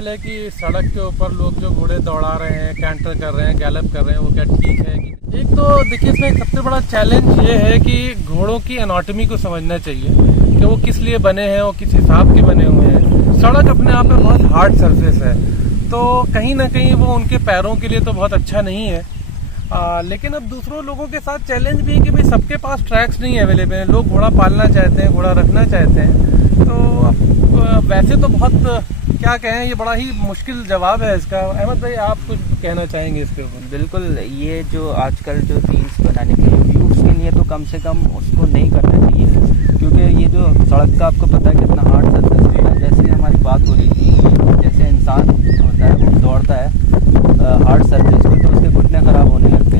सवाल है कि सड़क के ऊपर लोग जो घोड़े दौड़ा रहे हैं, कैंटर कर रहे हैं, गैलप कर रहे हैं, वो क्या ठीक है कि एक तो देखिए इसमें सबसे बड़ा चैलेंज ये है कि घोड़ों की एनाटॉमी को समझना चाहिए कि वो किस लिए बने हैं और किस हिसाब के बने हुए हैं। सड़क अपने आप में बहुत हार्ड सरफेस है, तो कहीं ना कहीं वो उनके पैरों के लिए तो बहुत अच्छा नहीं है। लेकिन अब दूसरों लोगों के साथ चैलेंज भी है कि भाई सबके पास ट्रैक्स नहीं अवेलेबल है, लोग घोड़ा पालना चाहते हैं, घोड़ा रखना चाहते हैं। तो वैसे तो बहुत क्या कहें, ये बड़ा ही मुश्किल जवाब है इसका। अहमद भाई आप कुछ कहना चाहेंगे इसके ऊपर? बिल्कुल, ये जो आजकल जो रील्स बनाने के लिए व्यूज़ के लिए तो कम से कम उसको नहीं करना चाहिए, क्योंकि ये जो सड़क का आपको पता है कितना हार्ड सर्फेस होता है। जैसे हमारी बात हो रही थी, जैसे इंसान होता है वो दौड़ता है हार्ड सर्फेस पे तो उसके घुटने ख़राब होने लगते हैं।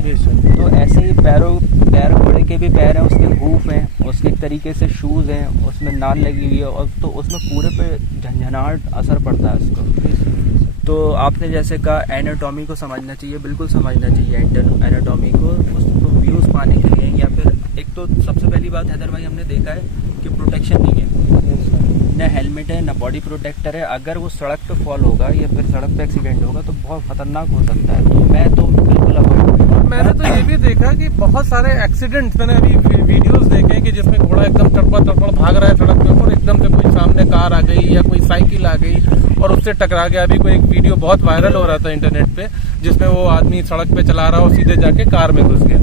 तो ऐसे ही पैर घोड़े के भी पैर हैं, उसके हूफ हैं, उसके एक तरीके से शूज़ हैं, उसमें नाल लगी हुई है, और तो उसमें पूरे पे झंझनाहट असर पड़ता है उसको। तो आपने जैसे कहा एनाटॉमी को समझना चाहिए, बिल्कुल समझना चाहिए एनाटॉमी को, उसको व्यूज़ पाने के लिए। या फिर एक तो सबसे पहली बात हैदर भाई हमने देखा है कि प्रोटेक्शन नहीं है, न हेलमेट है न बॉडी प्रोटेक्टर है। अगर वो सड़क पे फॉल होगा या फिर सड़क पे एक्सीडेंट होगा तो बहुत खतरनाक हो सकता है। तो मैं तो बिल्कुल मैंने तो ये भी देखा कि बहुत सारे एक्सीडेंट्स, मैंने अभी वीडियोस देखे हैं कि जिसमें घोड़ा एकदम तड़पड़ भाग रहा है सड़क पे और एकदम से कोई सामने कार आ गई या कोई साइकिल आ गई और उससे टकरा गया। अभी कोई एक वीडियो बहुत वायरल हो रहा था इंटरनेट पे, जिसमें वो आदमी सड़क पे चला रहा और सीधे जाके कार में घुस गया।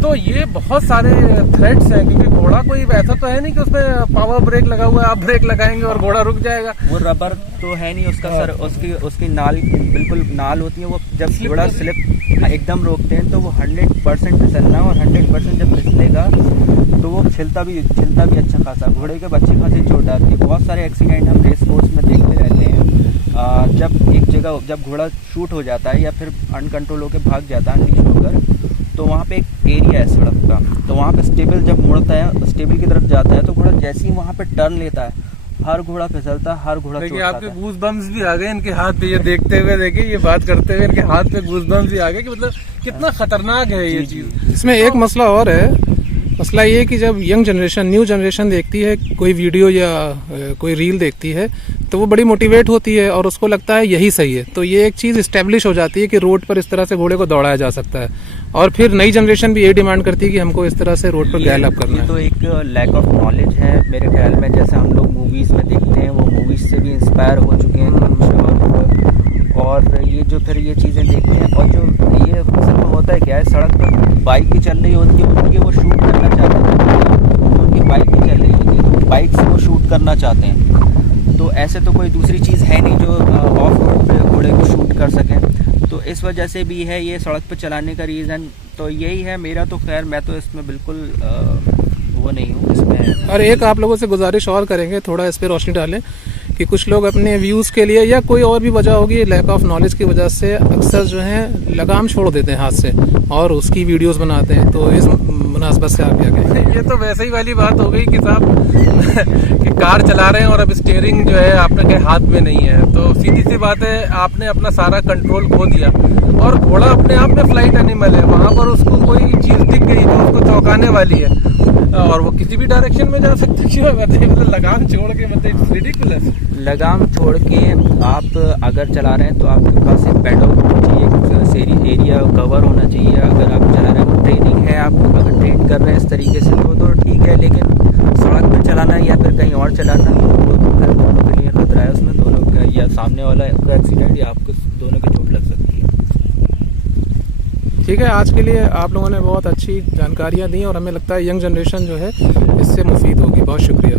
तो ये बहुत सारे थ्रेट्स हैं, क्योंकि घोड़ा कोई ऐसा तो है नहीं कि उसमें पावर ब्रेक लगा हुआ है, आप ब्रेक लगाएंगे और घोड़ा रुक जाएगा। वो रबर तो है नहीं उसका सर, उसकी नाल बिल्कुल नाल होती है। वो जब घोड़ा स्लिप एकदम रोकते हैं तो वो 100% फिसलना, और 100% जब फिसलेगा तो वो छिलता भी अच्छा खासा। घोड़े के बच्चे खासी चोट आती है। बहुत सारे एक्सीडेंट हम रेस कोर्स में देखते रहते हैं। जब एक जगह जब घोड़ा शूट हो जाता है या फिर अनकंट्रोल होकर भाग जाता है अनलीश होकर, तो वहाँ पे एक एरिया है सड़क का, तो वहाँ पे स्टेबल जब मुड़ता है, स्टेबल की तरफ जाता है, तो घोड़ा जैसे ही वहाँ पे टर्न लेता है हर घोड़ा फिसलता है, हर घोड़ा चोट खाता है। आपके गूज बम्स भी आ गए इनके हाथ पे, ये देखते हुए, देखिए ये बात करते हुए इनके हाथ पे गूज बम्स भी आ गए कि मतलब कितना खतरनाक है ये चीज। इसमें एक मसला और है। मसला ये कि जब यंग जनरेशन, न्यू जनरेशन देखती है कोई वीडियो या कोई रील देखती है तो वो बड़ी मोटिवेट होती है और उसको लगता है यही सही है। तो ये एक चीज़ इस्टेब्लिश हो जाती है कि रोड पर इस तरह से घोड़े को दौड़ाया जा सकता है, और फिर नई जनरेशन भी ये डिमांड करती है कि हमको इस तरह से रोड पर गैलअप करना है। तो एक लैक ऑफ नॉलेज है मेरे ख्याल में। जैसे हम लोग मूवीज़ में देखते हैं, वो मूवीज़ से भी इंस्पायर हो चुके हैं कुछ, और ये जो फिर ये चीज़ें देखते हैं। और जो ये असल में होता है क्या है, सड़क पर बाइक भी चल रही होती है उनकी, वो शूट करना चाहते हैं, उनकी बाइक भी चल रही होती है तो बाइक से वो शूट करना चाहते हैं। तो ऐसे तो कोई दूसरी चीज़ है नहीं जो ऑफ रोड पे घोड़े को शूट कर सकें। तो इस वजह से भी है ये सड़क पे चलाने का रीज़न। तो यही है मेरा तो खैर, मैं तो इसमें बिल्कुल वो नहीं हूँ इसमें। और एक आप लोगों से गुजारिश और करेंगे, थोड़ा इस पर रोशनी डालें कि कुछ लोग अपने व्यूज़ के लिए या कोई और भी वजह होगी, लैक ऑफ नॉलेज की वजह से अक्सर जो है लगाम छोड़ देते हैं हाथ से और उसकी वीडियोस बनाते हैं। तो इस मुनासबत से आप क्या कहेंगे? ये तो वैसे ही वाली बात हो गई कि साहब कि कार चला रहे हैं और अब स्टीयरिंग जो है आपके हाथ में नहीं है, तो सीधी सी बात है आपने अपना सारा कंट्रोल खो दिया। और घोड़ा अपने आप में फ्लाइट एनिमल है, वहाँ पर उसको कोई चीज़ दिख गई जो उसको चौंकाने वाली है और वो किसी भी डायरेक्शन में जा सकता है। क्यों मतलब लगाम छोड़ के, मतलब इट्स रिडिकुलस। लगाम छोड़ के आप अगर चला रहे हैं तो आपके पास एक पैडल होना चाहिए, एरिया कवर होना चाहिए। अगर आप चला रहे हैं, ट्रेनिंग है, आप अगर ट्रेन कर रहे हैं इस तरीके से तो ठीक है। लेकिन सड़क पर चलाना या फिर कहीं और चलाना तो फिर दोनों के लिए खतरा है उसमें, दोनों का या सामने वाला का एक्सीडेंट या आपको दोनों की चोट लग सकती है। ठीक है, आज के लिए आप लोगों ने बहुत अच्छी जानकारियाँ दी और हमें लगता है यंग जनरेशन जो है इससे मुफीद होगी। बहुत शुक्रिया।